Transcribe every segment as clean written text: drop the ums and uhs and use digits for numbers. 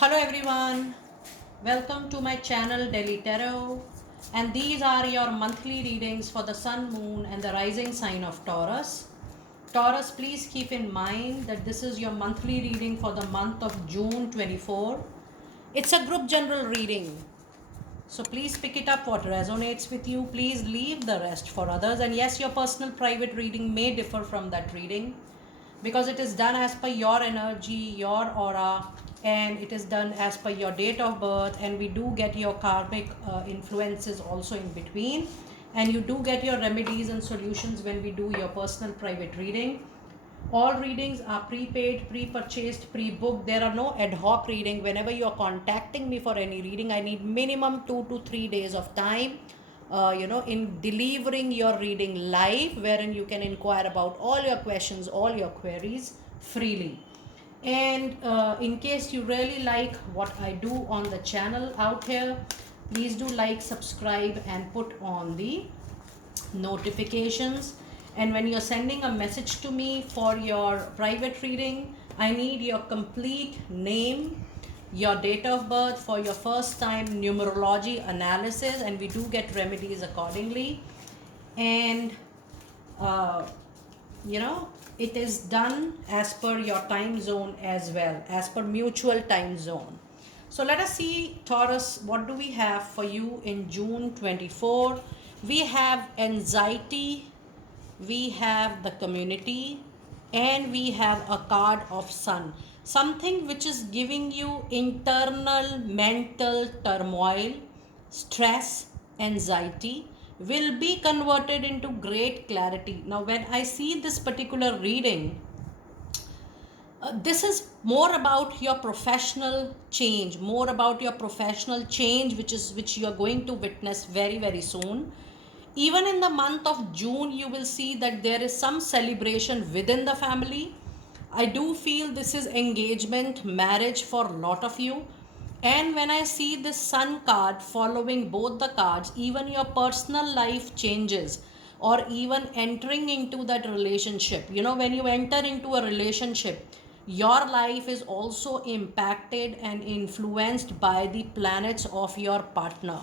Hello everyone, welcome to my channel Delhi Tarot, and these are your monthly readings for the Sun, Moon and the rising sign of Taurus. Taurus, please keep in mind that this is your monthly reading for the month of June 24. It's a group general reading, so please pick it up what resonates with you. Please leave the rest for others. And yes, your personal private reading may differ from that reading because it is done as per your energy, your aura, and it is done as per your date of birth. And we do get your karmic influences also in between. And you do get your remedies and solutions when we do your personal private reading. All readings are prepaid, pre-purchased, pre-booked. There are no ad hoc reading. Whenever you are contacting me for any reading, I need minimum 2 to 3 days of time, in delivering your reading live, wherein you can inquire about all your questions, all your queries freely. And in case you really like what I do on the channel out here, please do like, subscribe, and put on the notifications. And when you're sending a message to me for your private reading, I need your complete name, your date of birth for your first time numerology analysis, and we do get remedies accordingly. And uh, you know it is done as per your time zone as well, as per mutual time zone. So let us see, Taurus, what do we have for you in June 24? We have anxiety, we have the community, and we have a card of sun, something which is giving you internal mental turmoil, stress, anxiety will be converted into great clarity. Now when I see this particular reading, this is more about your professional change, more about your professional change, which you are going to witness very very soon. Even in the month of June, you will see that there is some celebration within the family. I do feel this is engagement, marriage for a lot of you. And when I see this sun card following both the cards, even your personal life changes, or even entering into that relationship. When you enter into a relationship, your life is also impacted and influenced by the planets of your partner.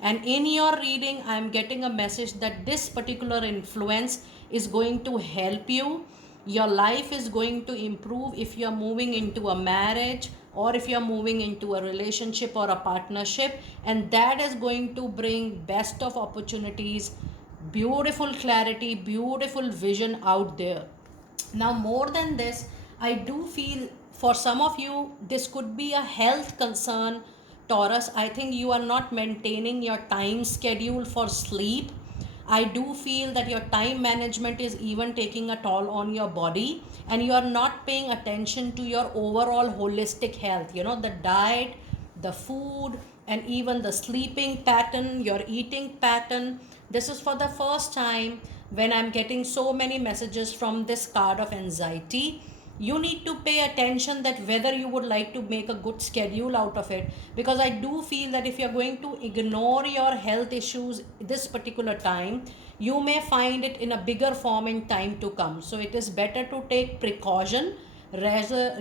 And in your reading, I am getting a message that this particular influence is going to help you. Your life is going to improve if you are moving into a marriage, or if you are moving into a relationship or a partnership, and that is going to bring best of opportunities, beautiful clarity, beautiful vision out there. Now more than this, I do feel for some of you this could be a health concern. Taurus, I think you are not maintaining your time schedule for sleep. I do feel that your time management is even taking a toll on your body, and you are not paying attention to your overall holistic health. The diet, the food, and even the sleeping pattern, your eating pattern. This is for the first time when I'm getting so many messages from this card of anxiety. You need to pay attention that whether you would like to make a good schedule out of it, because I do feel that if you're going to ignore your health issues this particular time, you may find it in a bigger form in time to come. So it is better to take precaution rather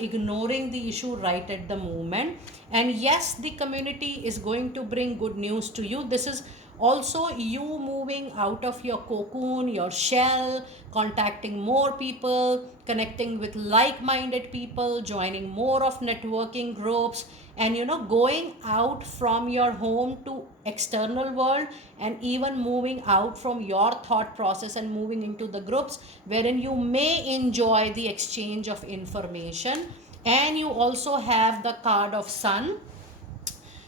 ignoring the issue right at the moment. And yes, the community is going to bring good news to you. This is also you moving out of your cocoon, your shell, contacting more people, connecting with like-minded people, joining more of networking groups, and going out from your home to external world, and even moving out from your thought process and moving into the groups wherein you may enjoy the exchange of information. And you also have the card of sun,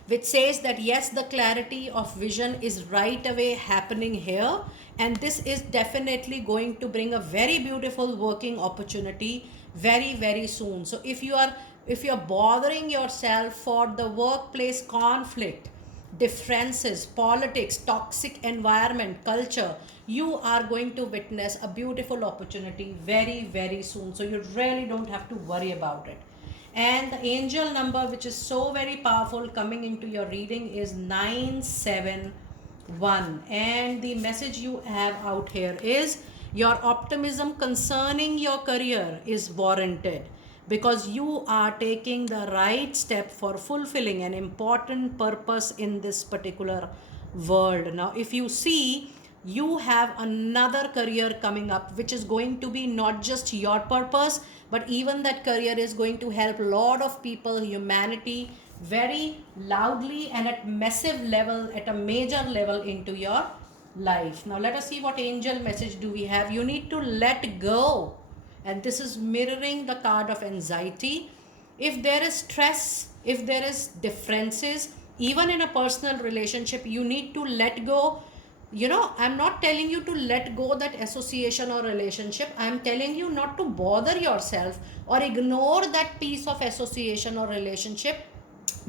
which says that yes, the clarity of vision is right away happening here, and this is definitely going to bring a very beautiful working opportunity very very soon. So if you're bothering yourself for the workplace conflict, differences, politics, toxic environment, culture, you are going to witness a beautiful opportunity very very soon. So you really don't have to worry about it. And the angel number, which is so very powerful coming into your reading, is 971. And the message you have out here is your optimism concerning your career is warranted. because you are taking the right step for fulfilling an important purpose in this particular world. Now, if you see, you have another career coming up, which is going to be not just your purpose, but even that career is going to help a lot of people, humanity, very loudly and at massive level, at a major level into your life. Now let us see what angel message do we have. You need to let go, and this is mirroring the card of anxiety. If there is stress, if there is differences, even in a personal relationship, you need to let go. I'm not telling you to let go that association or relationship. I'm telling you not to bother yourself or ignore that piece of association or relationship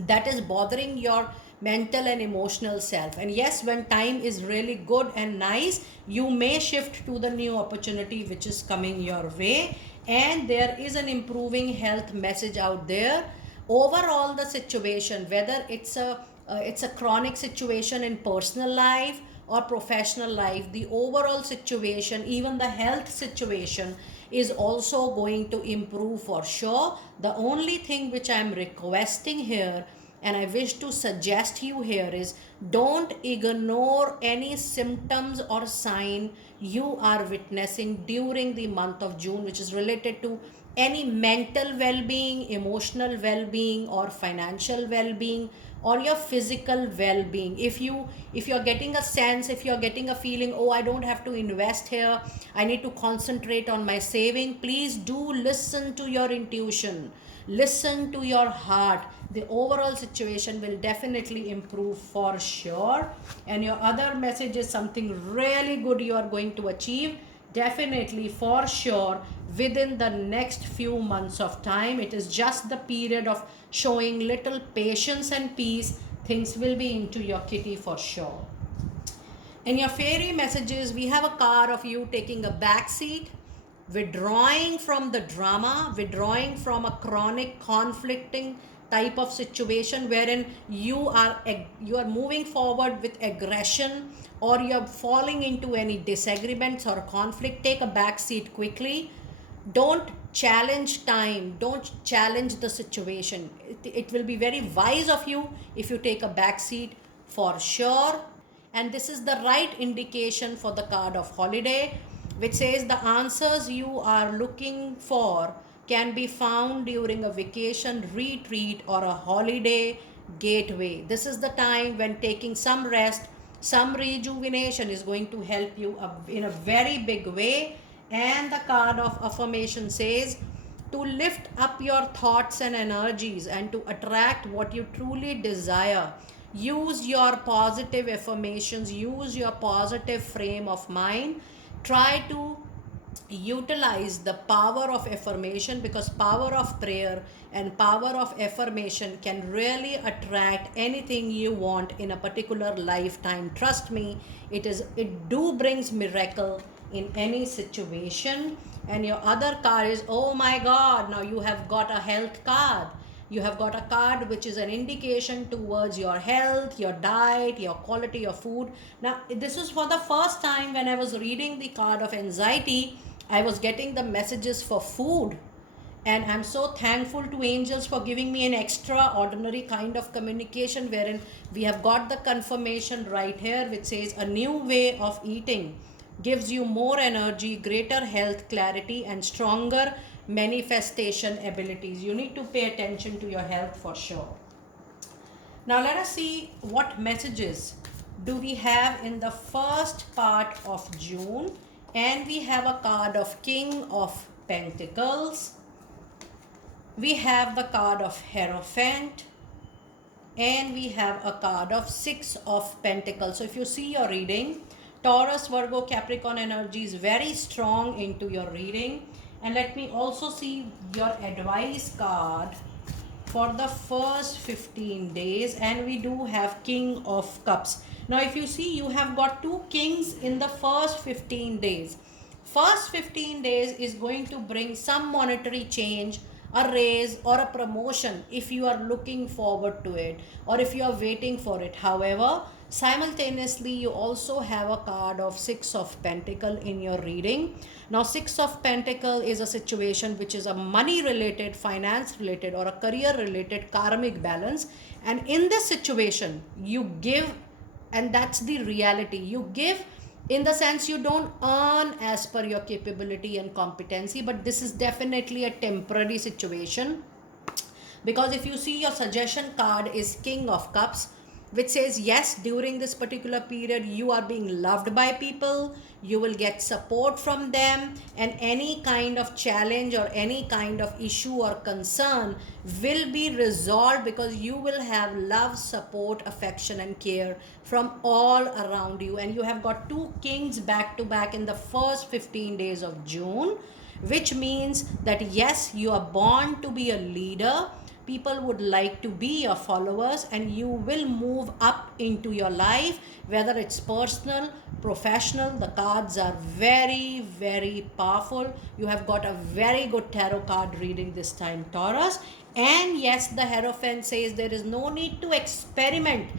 that is bothering your mental and emotional self. And yes, when time is really good and nice, you may shift to the new opportunity which is coming your way, and there is an improving health message out there. Overall, the situation, whether it's a chronic situation in personal life or professional life, the overall situation, even the health situation, is also going to improve for sure. The only thing which I'm requesting here and I wish to suggest you here is, don't ignore any symptoms or sign you are witnessing during the month of June, which is related to any mental well-being, emotional well-being, or financial well-being, or your physical well-being. If you're getting a sense, if you're getting a feeling, oh, I don't have to invest here, I need to concentrate on my saving, please do listen to your intuition, listen to your heart. The overall situation will definitely improve for sure. And your other message is something really good you are going to achieve, definitely, for sure, within the next few months of time. It is just the period of showing little patience and peace. Things will be into your kitty for sure. In your fairy messages, we have a card of you taking a back seat, withdrawing from the drama, withdrawing from a chronic conflicting type of situation wherein you are moving forward with aggression, or you're falling into any disagreements or conflict. Take a back seat quickly. Don't challenge time, don't challenge the situation. It will be very wise of you if you take a back seat for sure. And this is the right indication for the card of holiday, which says the answers you are looking for can be found during a vacation retreat or a holiday gateway. This is the time when taking some rest, some rejuvenation is going to help you in a very big way. And the card of affirmation says to lift up your thoughts and energies and to attract what you truly desire. Use your positive affirmations, use your positive frame of mind. Try to utilize the power of affirmation, because power of prayer and power of affirmation can really attract anything you want in a particular lifetime. Trust me, it do brings miracle in any situation. And your other card is, oh my god, now you have got a health card. You have got a card which is an indication towards your health, your diet, your quality of food. Now, this is for the first time when I was reading the card of anxiety, I was getting the messages for food. And I'm so thankful to angels for giving me an extraordinary kind of communication wherein we have got the confirmation right here, which says a new way of eating gives you more energy, greater health, clarity, and stronger manifestation abilities. You need to pay attention to your health for sure. Now let us see what messages do we have in the first part of June. And we have a card of King of Pentacles. We have the card of Hierophant. And we have a card of Six of Pentacles. So if you see your reading, Taurus, Virgo, Capricorn energy is very strong into your reading. And let me also see your advice card for the first 15 days. And we do have King of Cups. Now if you see, you have got two kings in the first 15 days. First 15 days is going to bring some monetary change, a raise or a promotion if you are looking forward to it or if you are waiting for it. However, Simultaneously, you also have a card of Six of Pentacle in your reading. Now, Six of Pentacle is a situation which is a money related, finance related, or a career related karmic balance. And in this situation, you give, and that's the reality. You give in the sense you don't earn as per your capability and competency, but this is definitely a temporary situation, because if you see, your suggestion card is King of Cups, which says yes, during this particular period you are being loved by people, you will get support from them, and any kind of challenge or any kind of issue or concern will be resolved, because you will have love, support, affection and care from all around you. And you have got two kings back to back in the first 15 days of June, which means that yes, you are born to be a leader. People would like to be your followers, and you will move up into your life, whether it's personal, professional. The cards are very, very powerful. You have got a very good tarot card reading this time, Taurus. And yes, the Hierophant says there is no need to experiment,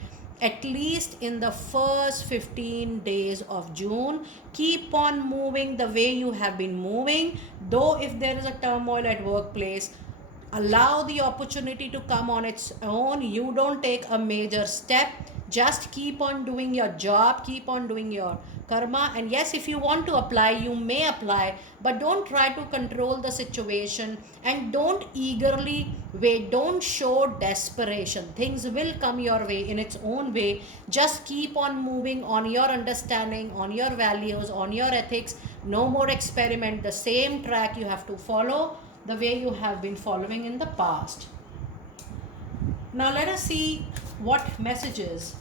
at least in the first 15 days of June. Keep on moving the way you have been moving. Though if there is a turmoil at workplace, allow the opportunity to come on its own. You don't take a major step. Just keep on doing your job, keep on doing your karma. And yes, if you want to apply, you may apply, but don't try to control the situation, and don't eagerly wait. Don't show desperation. Things will come your way in its own way. Just keep on moving on your understanding, on your values, on your ethics. No more experiment. The same track you have to follow, the way you have been following in the past. Now let us see what messages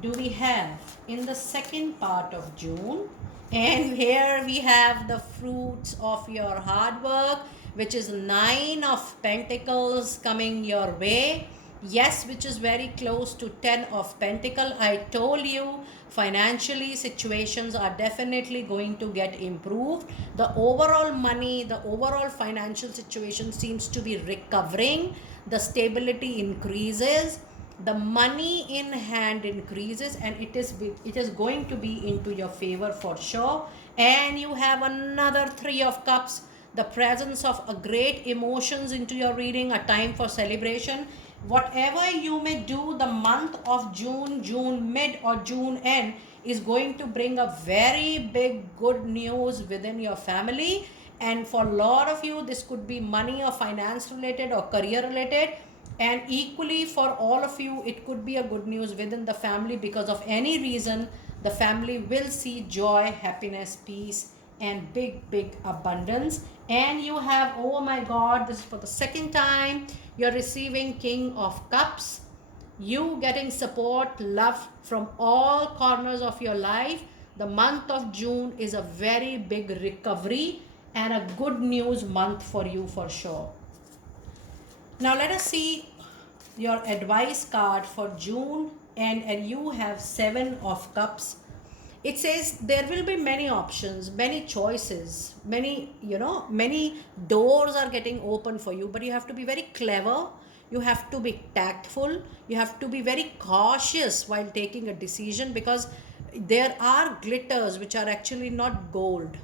do we have in the second part of June. And here we have the fruits of your hard work, which is Nine of Pentacles coming your way. Yes, which is very close to 10 of Pentacle. I told you, financially situations are definitely going to get improved. The overall money, the overall financial situation seems to be recovering. The stability increases, the money in hand increases, and it is going to be into your favor for sure. And you have another Three of Cups, the presence of a great emotions into your reading, a time for celebration. Whatever you may do, the month of June mid or June end is going to bring a very big good news within your family. And for a lot of you, this could be money or finance related or career related. And equally for all of you, it could be a good news within the family, because of any reason the family will see joy, happiness, peace and big abundance. And you have, oh my god, this is for the second time you're receiving King of Cups. You getting support, love from all corners of your life. The month of June is a very big recovery and a good news month for you for sure. Now let us see your advice card for June, and you have Seven of Cups. It says there will be many options, many choices, many doors are getting open for you, but you have to be very clever. You have to be tactful. You have to be very cautious while taking a decision, because there are glitters which are actually not gold.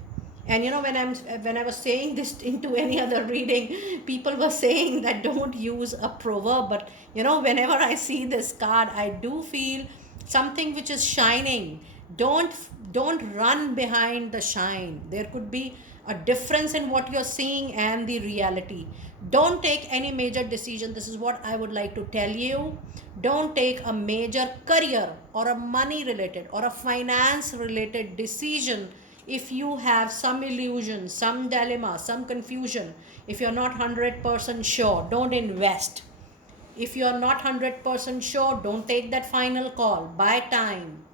And when I was saying this into any other reading, people were saying that don't use a proverb. But whenever I see this card, I do feel something which is shining. Don't run behind the shine. There could be a difference in what you're seeing and the reality. Don't take any major decision. This is what I would like to tell you. Don't take a major career or a money related or a finance related decision if you have some illusion, some dilemma, some confusion. If you're not 100% sure, don't invest. If you're not 100% sure, don't take that final call. Buy time,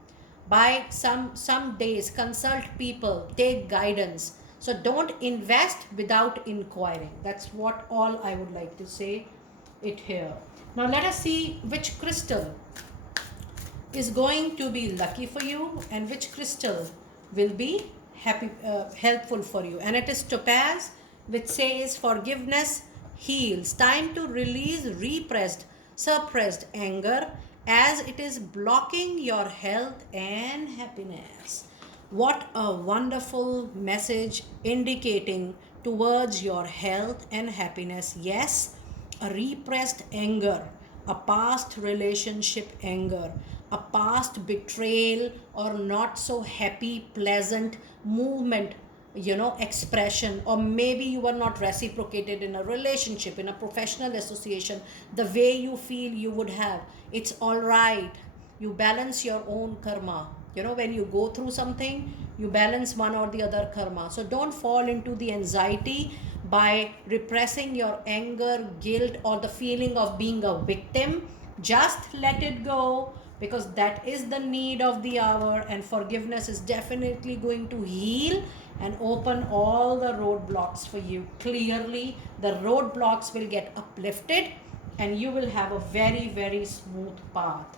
buy some days, consult people, take guidance. So don't invest without inquiring. That's what all I would like to say it here. Now let us see which crystal is going to be lucky for you and which crystal will be helpful for you. And it is Topaz, which says forgiveness heals. Time to release repressed, suppressed anger as it is blocking your health and happiness. What a wonderful message indicating towards your health and happiness. Yes, a repressed anger, a past relationship anger, a past betrayal, or not so happy, pleasant movement, expression, or maybe you were not reciprocated in a relationship, in a professional association, the way you feel you would have. It's all right. You balance your own karma. When you go through something, you balance one or the other karma. So don't fall into the anxiety by repressing your anger, guilt, or the feeling of being a victim. Just let it go, because that is the need of the hour, and forgiveness is definitely going to heal and open all the roadblocks for you. Clearly, the roadblocks will get uplifted and you will have a very, very smooth path.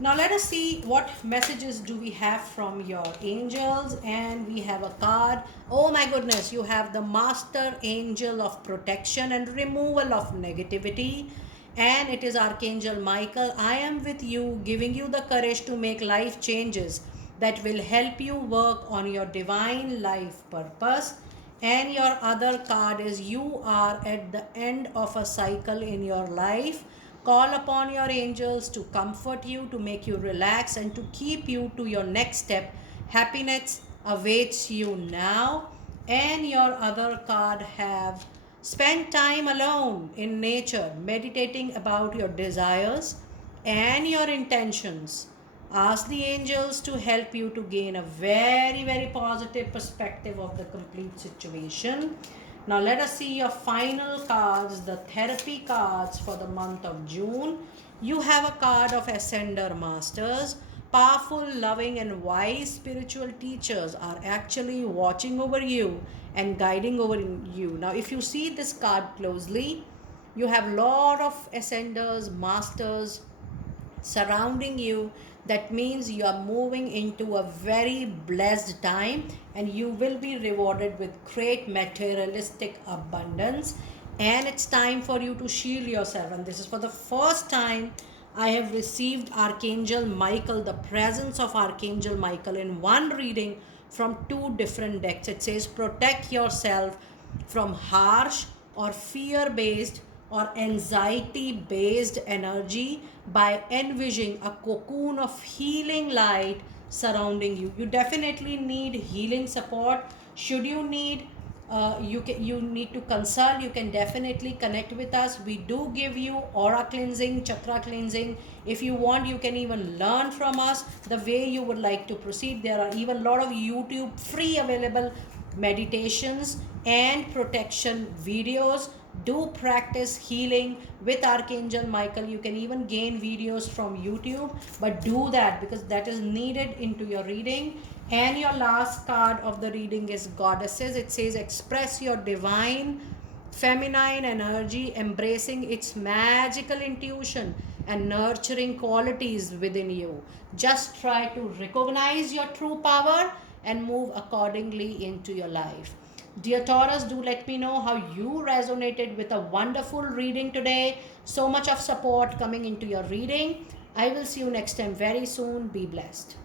Now let us see what messages do we have from your angels. And we have a card. Oh my goodness, you have the Master Angel of Protection and Removal of Negativity. And it is Archangel Michael. I am with you, giving you the courage to make life changes that will help you work on your divine life purpose. And your other card is you are at the end of a cycle in your life. Call upon your angels to comfort you, to make you relax, and to keep you to your next step. Happiness awaits you now. And your other card have spend time alone in nature, meditating about your desires and your intentions. Ask the angels to help you to gain a very, very positive perspective of the complete situation. Now let us see your final cards, the therapy cards for the month of June. You have a card of Ascender Masters. Powerful, loving, and wise spiritual teachers are actually watching over you and guiding over you. Now if you see this card closely, you have a lot of Ascenders, Masters surrounding you. That means you are moving into a very blessed time, and you will be rewarded with great materialistic abundance. And it's time for you to shield yourself. And this is for the first time I have received Archangel Michael, the presence of Archangel Michael in one reading from two different decks. It says protect yourself from harsh or fear based or anxiety based energy by envisioning a cocoon of healing light surrounding you. You definitely need healing support. Should you need you need to consult, you can definitely connect with us. We do give you aura cleansing, chakra cleansing. If you want, you can even learn from us the way you would like to proceed. There are even a lot of YouTube free available meditations and protection videos. Do practice healing with Archangel Michael. You can even gain videos from YouTube, but do that because that is needed into your reading. And your last card of the reading is Goddesses. It says express your divine feminine energy, embracing its magical intuition and nurturing qualities within you. Just try to recognize your true power and move accordingly into your life. Dear Taurus, do let me know how you resonated with a wonderful reading today. So much of support coming into your reading. I will see you next time very soon. Be blessed.